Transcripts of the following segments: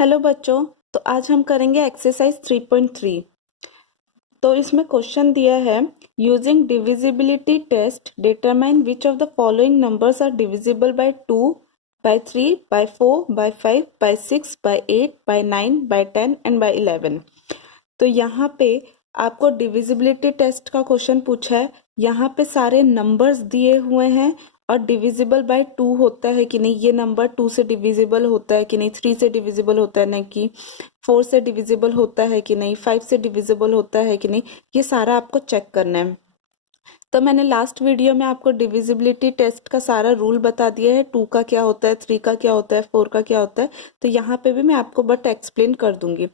Hello बच्चों। तो आज हम करेंगे एक्सरसाइज 3.3। तो इसमें क्वेश्चन दिया है, using divisibility test determine which of the following numbers are divisible by 2, by 3, by 4, by 5, by 6, by 8, by 9, by 10 and by 11। तो यहाँ पे आपको डिविजिबिलिटी टेस्ट का क्वेश्चन पूछा है। यहाँ पे सारे नंबर्स दिए हुए हैं और डिविजिबल बाय 2 होता है कि नहीं, ये नंबर 2 से डिविजिबल होता है कि नहीं, 3 से डिविजिबल होता है नहीं, कि 4 से डिविजिबल होता है कि नहीं, 5 से डिविजिबल होता है कि नहीं, ये सारा आपको चेक करना है। तो मैंने लास्ट वीडियो में आपको डिविजिबिलिटी टेस्ट का सारा रूल बता दिया है, 2 का क्या होता है, 3 का क्या होता है, 4 का क्या होता है। तो यहाँ पे भी मैं आपको बट एक्सप्लेन कर दूंगी।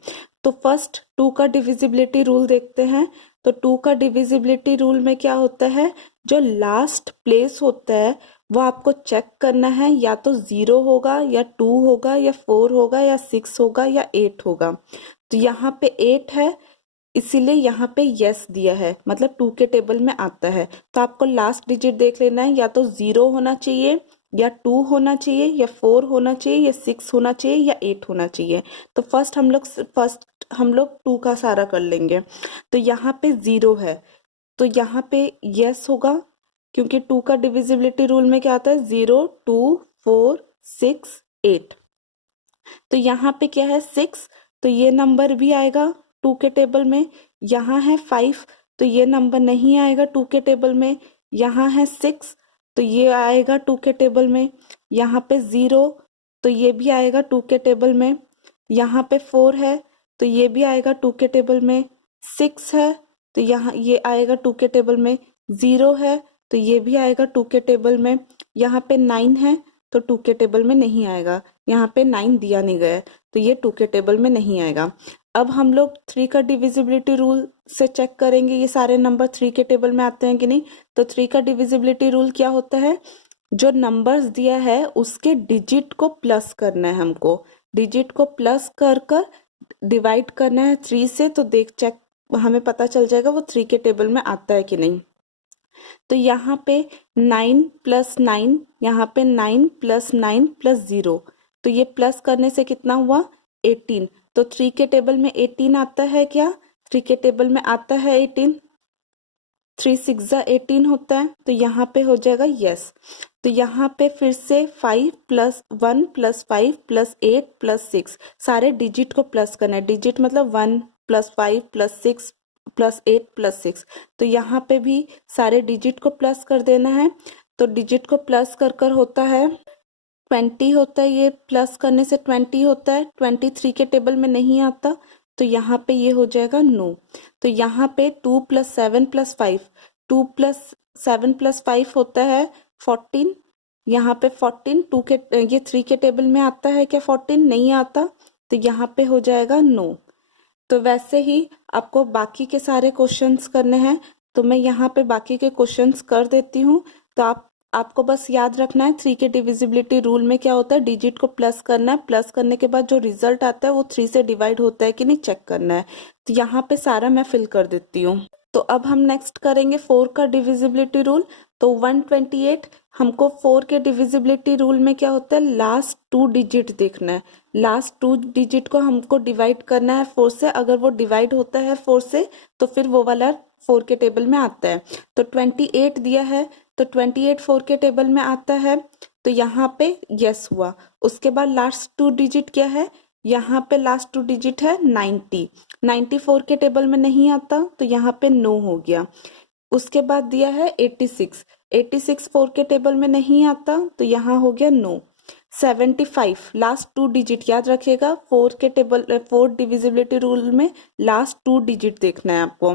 तो फर्स्ट 2 का डिविजिबिलिटी रूल देखते हैं। तो 2 का डिविजिबिलिटी रूल में क्या होता है, जो लास्ट प्लेस होता है वो आपको चेक करना है, या तो 0 होगा या 2 होगा या 4 होगा या 6 होगा या 8 होगा। तो यहाँ पे 8 है, इसीलिए यहाँ पे यस दिया है, मतलब 2 के टेबल में आता है। तो आपको लास्ट डिजिट देख लेना है, या तो 0 होना चाहिए या 2 होना चाहिए या 4 होना चाहिए या 6 होना चाहिए या 8 होना चाहिए। तो फर्स्ट हम लोग 2 का सारा कर लेंगे। तो यहाँ पे 0 है, तो यहाँ पे यस होगा, क्योंकि 2 का डिविजिबिलिटी रूल में क्या आता है, 0, 2, 4, 6, 8। तो यहाँ पे क्या है, 6, तो ये नंबर भी आएगा 2 के टेबल में। यहाँ है 5, तो ये नंबर नहीं आएगा 2 के टेबल में। यहाँ है 6, तो ये आएगा 2 के टेबल में। यहाँ पे 0, तो ये भी आएगा 2 के टेबल में। यहाँ पे 4 है, तो ये भी आएगा 2 के टेबल में। 6 है, तो यहाँ ये आएगा 2 के टेबल में। 0 है, तो ये भी आएगा 2 के टेबल में। यहाँ पे 9 है, तो 2 के टेबल में नहीं आएगा। यहाँ पे 9 दिया नहीं गया है, तो ये 2 के टेबल में नहीं आएगा। अब हम लोग 3 का डिविजिबिलिटी रूल से चेक करेंगे ये सारे नंबर 3 के टेबल में आते हैं कि नहीं। तो 3 का डिविजिबिलिटी रूल क्या होता है, जो नंबर्स दिया है उसके डिजिट को प्लस करना है हमको। डिजिट को प्लस कर कर डिवाइड करना है 3 से, तो देख चेक हमें पता चल जाएगा वो 3 के टेबल में आता है कि नहीं। तो यहाँ पे 9 प्लस 9, यहाँ पे 9 प्लस 9 प्लस 0, तो ये प्लस करने से कितना हुआ, 18। तो 3 के टेबल में 18 आता है क्या, 3 के टेबल में आता है 18। 3 6 18 होता है, तो यहाँ पे हो जाएगा यस। तो यहाँ पे फिर से 5 प्लस 1 प्लस 5 प्लस 8 प्लस 6, सारे डिजिट को प्लस करना है। डिजिट मतलब 1 प्लस 5 प्लस 6 प्लस 8 प्लस 6। तो यहाँ पे भी सारे डिजिट को प्लस कर देना है। तो डिजिट को प्लस कर कर होता है 20 होता है, ये प्लस करने से 20 होता है। 23 के टेबल में नहीं आता, तो यहाँ पे ये हो जाएगा नो। तो यहाँ पे 2 प्लस 7 प्लस 5, 2 प्लस 7 प्लस 5 होता है 14। यहाँ पे 14 2 के ये 3 के टेबल में आता है क्या, 14 नहीं आता, तो यहाँ पे हो जाएगा नो। तो वैसे ही आपको बाकी के सारे क्वेश्चंस करने हैं, तो मैं यहाँ पे बाकी के क्वेश्चंस कर देती हूँ। तो आपको बस याद रखना है 3 के डिविजिबिलिटी रूल में क्या होता है, डिजिट को प्लस करना है, प्लस करने के बाद जो रिजल्ट आता है वो 3 से डिवाइड होता है कि नहीं, चेक करना है। तो यहाँ पे सारा मैं फिल कर देती हूँ। तो अब हम नेक्स्ट करेंगे 4 का डिविजिबिलिटी रूल। तो 128, हमको 4 के डिविजिबिलिटी रूल में क्या होता है, लास्ट 2 डिजिट देखना है। लास्ट 2 डिजिट को हमको डिवाइड करना है 4 से। अगर वो डिवाइड होता है 4 से, तो फिर वो वाला 4 के टेबल में आता है। तो 28 दिया है, तो 28 4 के टेबल में आता है, तो यहाँ पे यस हुआ। उसके बाद लास्ट 2 डिजिट क्या है, यहाँ पे लास्ट 2 डिजिट है 90। 94 के टेबल में नहीं आता, तो यहाँ पे नो हो गया। उसके बाद दिया है 86, 86 4 के टेबल में नहीं आता, तो यहाँ हो गया नो। 75 लास्ट 2 डिजिट याद रखिएगा, 4 के टेबल 4 डिविजिबिलिटी रूल में लास्ट 2 डिजिट देखना है आपको।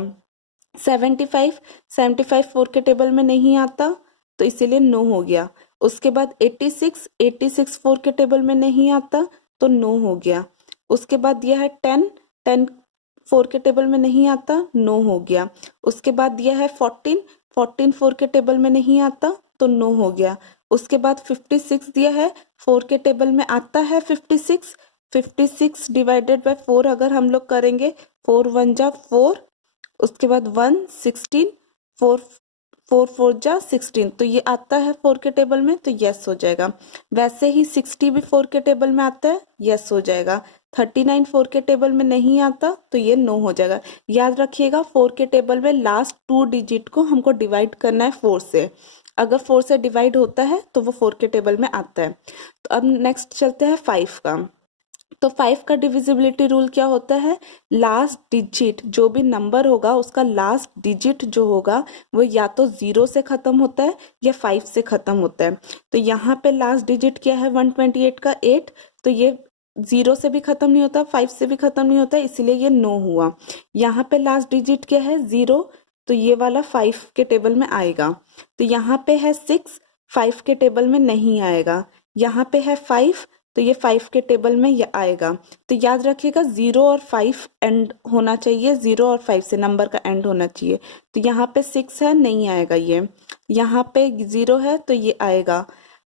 75 75 4 के टेबल में नहीं आता, तो इसीलिए नो हो गया। उसके बाद 86 86 4 के टेबल में नहीं आता, तो नो हो गया। उसके बाद दिया है 10 10 4 के टेबल में नहीं आता, नो हो गया। उसके बाद दिया है 14 14 4 के टेबल में नहीं आता, तो नो हो गया। उसके बाद 56 दिया है, 4 के टेबल में आता है 56। 56 डिवाइडेड बाय 4 अगर हम लोग करेंगे, 4 1 जा 4, उसके बाद 1 16 4 4 4 जा 16, तो ये आता है 4 के टेबल में, तो यस हो जाएगा। वैसे ही 60 भी 4 के टेबल में आता है, यस हो जाएगा। 39 4 के टेबल में नहीं आता, तो ये नो हो जाएगा। याद रखिएगा 4 के टेबल में लास्ट 2 डिजिट को हमको डिवाइड करना है 4 से। अगर 4 से डिवाइड होता है तो वो 4 के टेबल में आता है। तो अब नेक्स्ट चलते हैं 5 का। तो 5 का डिविजिबिलिटी रूल क्या होता है, लास्ट डिजिट जो भी नंबर होगा उसका लास्ट डिजिट जो होगा वो या तो 0 से खत्म होता है या 5 से खत्म होता है। तो यहाँ पे लास्ट डिजिट क्या है 128 का 8, तो ये 0 से भी खत्म नहीं होता, 5 से भी खत्म नहीं होता, इसीलिए ये नो हुआ। यहाँ पे लास्ट डिजिट क्या है 0, तो ये वाला 5 के टेबल में आएगा। तो यहाँ पे है 6, 5 के टेबल में नहीं आएगा। यहाँ पे है 5, तो ये 5 के टेबल में ये आएगा। तो याद रखिएगा 0 और 5 एंड होना चाहिए, 0 और 5 से नंबर का एंड होना चाहिए। तो यहाँ पे 6 है, नहीं आएगा ये। यहाँ पे 0 है तो ये आएगा,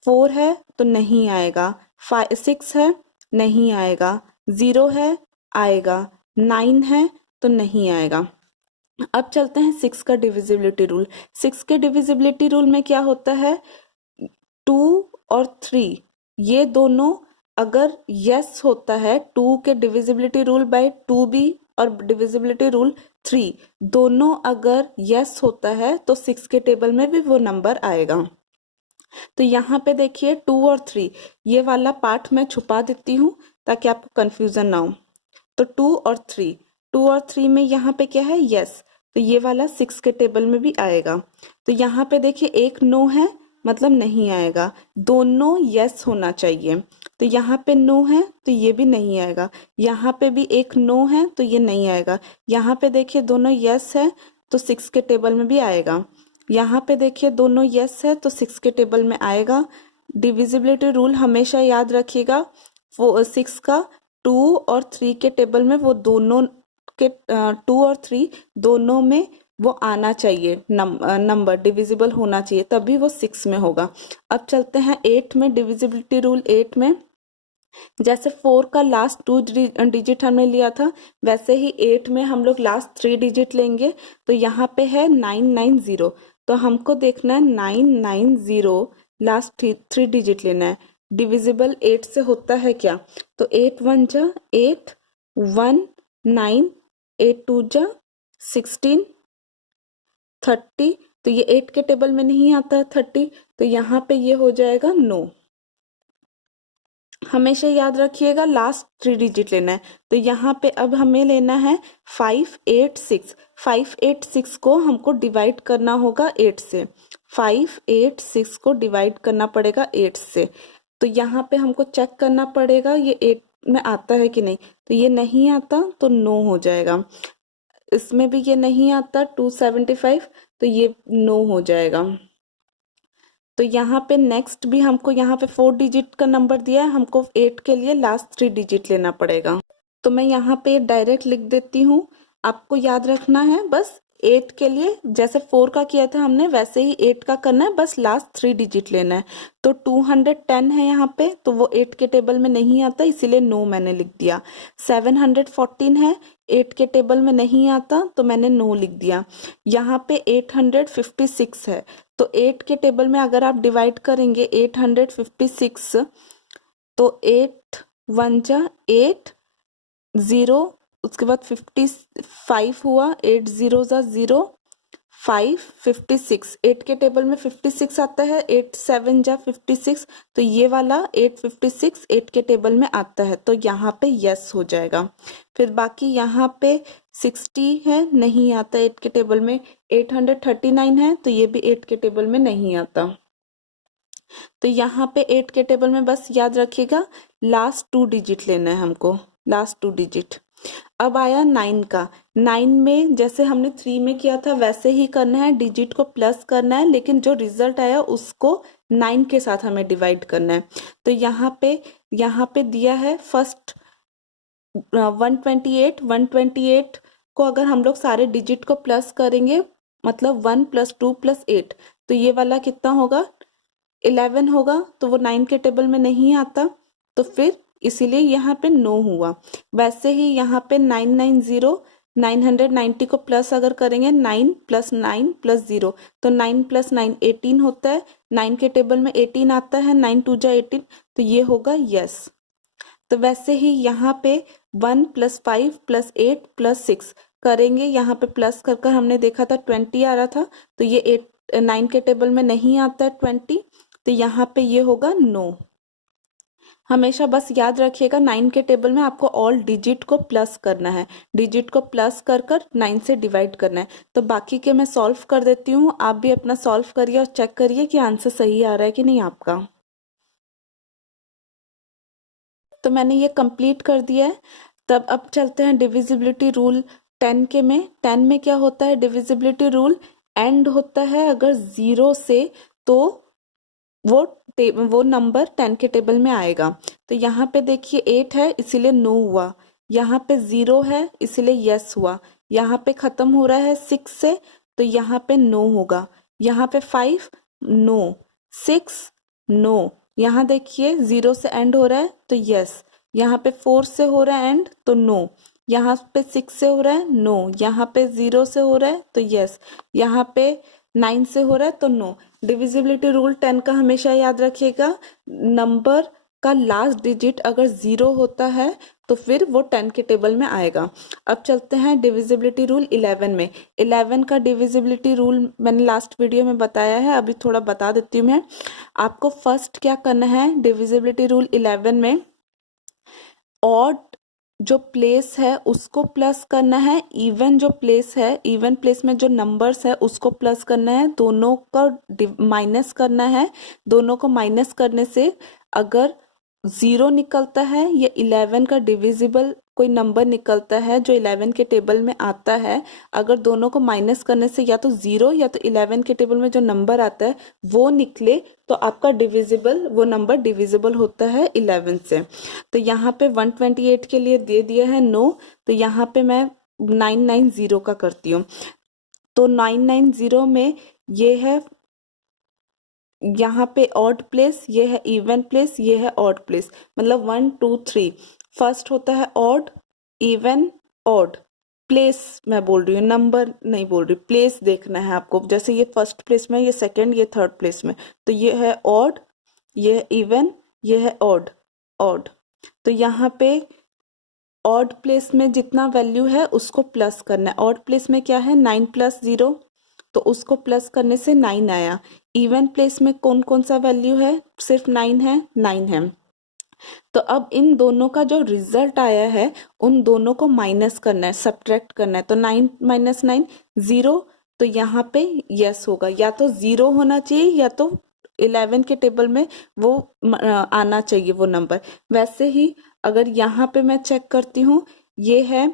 4 है तो नहीं आएगा, 6 है नहीं आएगा, 0 है आएगा, 9 है तो नहीं आएगा। अब चलते हैं 6 का डिविजिबिलिटी रूल। 6 के डिविजिबिलिटी रूल में क्या होता है, 2 और 3 ये दोनों अगर यस होता है, 2 के डिविजिबिलिटी रूल बाय 2b और डिविजिबिलिटी रूल 3 दोनों अगर यस होता है तो 6 के टेबल में भी वो नंबर आएगा। तो यहाँ पे देखिए 2 और 3 ये वाला पार्ट मैं छुपा देती हूँ ताकि आपको कंफ्यूजन ना हो। तो 2 और 3 में यहाँ पे क्या है यस, तो ये वाला 6 के टेबल में भी आएगा। तो यहाँ पे देखिए एक नो है मतलब नहीं आएगा, दोनों यस होना चाहिए। तो यहाँ पे नो है तो ये भी नहीं आएगा, यहाँ पे भी एक नो है तो ये नहीं आएगा। यहाँ पे देखिए दोनों यस है तो 6 के टेबल में भी आएगा। यहाँ पे देखिए दोनों यस है तो 6 के टेबल में आएगा। डिविजिबिलिटी रूल हमेशा याद रखिएगा, वो 6 का 2 और 3 के टेबल में वो दोनों के 2 और 3 दोनों में वो आना चाहिए, नंबर डिविजिबल होना चाहिए, तभी वो 6 में होगा। अब चलते हैं 8 में। डिविजिबिलिटी रूल 8 में जैसे 4 का लास्ट 2 डिजिट हमने लिया था, वैसे ही 8 में हम लोग लास्ट 3 डिजिट लेंगे। तो यहाँ पे है 990, तो हमको देखना है 990 लास्ट 3 डिजिट लेना है। डिविजिबल 8 से होता है क्या, तो 8 1 जा 8, 1 9, 8 2 जा 16, 30, तो ये 8 के टेबल में नहीं आता है 30, तो यहाँ पे ये हो जाएगा नो। हमेशा याद रखिएगा लास्ट 3 डिजिट लेना है। तो यहाँ पे अब हमें लेना है 586। 586 को हमको डिवाइड करना होगा 8 से, 586 को डिवाइड करना पड़ेगा 8 से। तो यहाँ पे हमको चेक करना पड़ेगा ये 8 में आता है कि नहीं, तो ये नहीं आता तो नो हो जाएगा। इसमें भी ये नहीं आता 275, तो ये नो हो जाएगा। तो यहाँ पे नेक्स्ट भी हमको यहाँ पे 4 डिजिट का नंबर दिया है, हमको 8 के लिए लास्ट 3 डिजिट लेना पड़ेगा। तो मैं यहाँ पे डायरेक्ट लिख देती हूँ, आपको याद रखना है बस 8 के लिए जैसे 4 का किया था हमने वैसे ही 8 का करना है, बस लास्ट 3 डिजिट लेना है। तो 210 है यहाँ पे, तो वो 8 के टेबल में नहीं आता इसीलिए नो मैंने लिख दिया। 714 है, 8 के टेबल में नहीं आता तो मैंने नो लिख दिया। यहाँ पे 856 है, तो 8 के टेबल में अगर आप डिवाइड करेंगे 856, तो 8 1 जा 8, 0, उसके बाद 55 हुआ, 8 0 जा 0, 5 56, 8 के टेबल में 56 आता है, 8 7 जा 56, तो ये वाला 856 8 के टेबल में आता है, तो यहाँ पे यस हो जाएगा। फिर बाकी यहाँ पे 60 है, नहीं आता 8 के टेबल में, 839 है, तो ये भी 8 के टेबल में नहीं आता। तो यहाँ पे 8 के टेबल में बस याद रखिएगा लास्ट 2 डिजिट लेना है हमको, लास्ट 2 डिजिट। अब आया 9 का। 9 में जैसे हमने 3 में किया था वैसे ही करना है, डिजिट को प्लस करना है, लेकिन जो रिजल्ट आया उसको 9 के साथ हमें डिवाइड करना है। तो यहाँ पे दिया है फर्स्ट 128 को अगर हम लोग सारे डिजिट को प्लस करेंगे, मतलब 1 + 2 + 8, तो ये वाला कितना होगा 11 होगा, तो वो 9 के टेबल में नहीं आता, तो फिर इसीलिए यहाँ पे नो हुआ। वैसे ही यहाँ पे 990 990 को प्लस अगर करेंगे 9 प्लस 9 प्लस 0, तो 9 प्लस 9 18 होता है। 9 के टेबल में 18 आता है, 9 टू जा 18, तो ये होगा यस। तो वैसे ही यहाँ पे 1 प्लस 5 प्लस 8 प्लस 6 करेंगे, यहाँ पे प्लस कर कर हमने देखा था 20 आ रहा था, तो ये 9 के टेबल में नहीं आता है 20, तो यहाँ पे ये होगा नो। हमेशा बस याद रखिएगा 9 के टेबल में आपको ऑल डिजिट को प्लस करना है, डिजिट को प्लस कर कर 9 से डिवाइड करना है। तो बाकी के मैं सॉल्व कर देती हूँ, आप भी अपना सॉल्व करिए और चेक करिए कि आंसर सही आ रहा है कि नहीं आपका। तो मैंने ये कंप्लीट कर दिया है। तब अब चलते हैं डिविजिबिलिटी रूल 10 के में। 10 में क्या होता है डिविजिबिलिटी रूल, एंड होता है अगर 0 से, तो वो नंबर 10 के टेबल में आएगा। तो यहाँ पे देखिए 8 है इसीलिए नो हुआ, यहाँ पे 0 है इसीलिए यस हुआ, यहाँ पे खत्म हो रहा है 6 से, तो यहाँ पे नो होगा। यहाँ पे 5 नो, 6 नो, यहाँ देखिए 0 से एंड हो रहा है तो यस, यहाँ पे 4 से हो रहा है एंड तो नो, यहाँ पे 6 से हो रहा है नो, यहाँ पे 0 से हो रहा है तो यस, यहाँ पे 9 से हो रहा है तो नो। डिविजिबिलिटी रूल 10 का हमेशा याद रखिएगा, नंबर का लास्ट डिजिट अगर 0 होता है तो फिर वो 10 के टेबल में आएगा। अब चलते हैं डिविजिबिलिटी रूल 11 में। 11 का डिविजिबिलिटी रूल मैंने लास्ट वीडियो में बताया है, अभी थोड़ा बता देती हूँ मैं आपको। फर्स्ट क्या करना है डिविजिबिलिटी रूल 11 में, ऑड जो प्लेस है उसको प्लस करना है, इवन जो प्लेस है, इवन प्लेस में जो नंबर्स है उसको प्लस करना है, दोनों का माइनस करना है। दोनों को माइनस करने से अगर 0 निकलता है या 11 का डिविजिबल कोई नंबर निकलता है जो 11 के टेबल में आता है, अगर दोनों को माइनस करने से या तो 0 या तो 11 के टेबल में जो नंबर आता है वो निकले, तो आपका डिविजिबल वो नंबर डिविजिबल होता है 11 से। तो यहाँ पे 128 के लिए दे दिया है नो, तो यहाँ पे मैं 990 का करती हूँ। तो 990 में ये है, यहाँ पे ऑड प्लेस, ये है इवन प्लेस, ये है ऑड प्लेस, मतलब 1 2 3। फर्स्ट होता है ऑड, इवन, ऑड। प्लेस मैं बोल रही हूँ, नंबर नहीं बोल रही, प्लेस देखना है आपको। जैसे ये फर्स्ट प्लेस में, ये सेकंड, ये थर्ड प्लेस में, तो ये है ऑड, ये है इवन, ये है ऑड, ऑड। तो यहाँ पे ऑड प्लेस में जितना वैल्यू है उसको प्लस करना है। ऑड प्लेस में क्या है 9 प्लस 0, तो उसको प्लस करने से 9 आया। इवन प्लेस में कौन कौन सा वैल्यू है, सिर्फ 9 है, 9 है। तो अब इन दोनों का जो रिजल्ट आया है उन दोनों को माइनस करना है, सब्ट्रैक्ट करना है। तो 9 माइनस 9 0, तो यहाँ पे यस होगा, या तो 0 होना चाहिए या तो 11 के टेबल में वो आना चाहिए वो नंबर। वैसे ही अगर यहाँ पे मैं चेक करती हूँ, ये है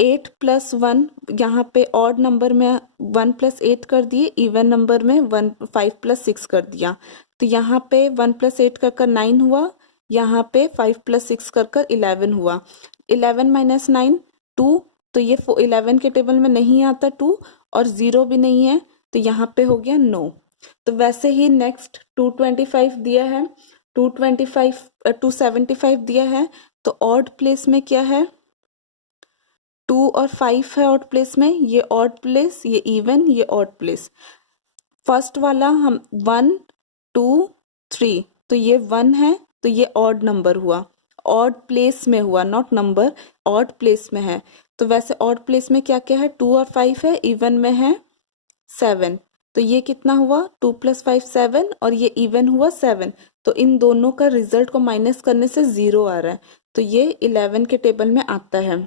8 प्लस 1, यहाँ पे ऑड नंबर में 1 प्लस 8 कर दिए, इवन नंबर में 5 प्लस 6 कर दिया। तो यहाँ पे 1 प्लस 8 कर कर 9 हुआ, यहाँ पे 5 प्लस 6 कर कर 11 हुआ। 11 माइनस 9 2, तो ये 11 के टेबल में नहीं आता 2, और 0 भी नहीं है, तो यहाँ पे हो गया नो। तो वैसे ही नेक्स्ट 225 दिया है, 225 275 दिया है, तो ऑड प्लेस में क्या है 2 और 5 है ऑड प्लेस में, ये ऑड प्लेस, ये इवन, ये ऑड प्लेस। फर्स्ट वाला हम 1 2 3, तो ये 1 है, तो ये ऑड नंबर हुआ, ऑड प्लेस में हुआ, नॉट नंबर, ऑड प्लेस में है। तो वैसे ऑड प्लेस में क्या क्या है 2 और 5 है, इवन में है 7, तो ये कितना हुआ 2 प्लस 5 7, और ये इवन हुआ 7। तो इन दोनों का रिजल्ट को माइनस करने से 0 आ रहा है, तो ये 11 के टेबल में आता है।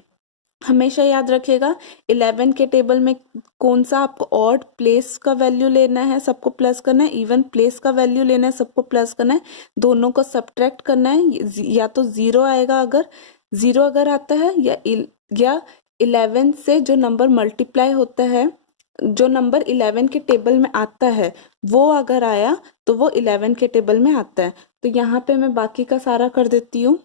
हमेशा याद रखिएगा 11 के टेबल में कौन सा आपको ऑड प्लेस का वैल्यू लेना है, सबको प्लस करना है, इवन प्लेस का वैल्यू लेना है, सबको प्लस करना है, दोनों को सब्ट्रैक्ट करना है। या तो 0 आएगा, अगर 0 अगर आता है, या 11 से जो नंबर मल्टीप्लाई होता है, जो नंबर 11 के टेबल में आता है वो अगर आया तो वो 11 के टेबल में आता है। तो यहाँ पे मैं बाकी का सारा कर देती हूँ।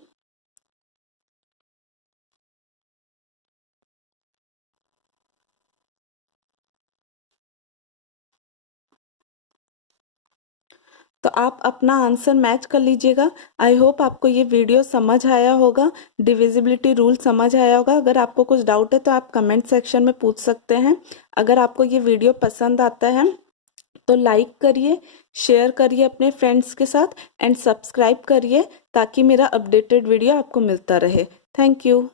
तो आप अपना आंसर मैच कर लीजिएगा। आई होप आपको ये वीडियो समझ आया होगा, डिविजिबिलिटी रूल समझ आया होगा। अगर आपको कुछ डाउट है तो आप कमेंट सेक्शन में पूछ सकते हैं। अगर आपको ये वीडियो पसंद आता है तो लाइक करिए, शेयर करिए अपने फ्रेंड्स के साथ एंड सब्सक्राइब करिए ताकि मेरा अपडेटेड वीडियो आपको मिलता रहे। Thank you.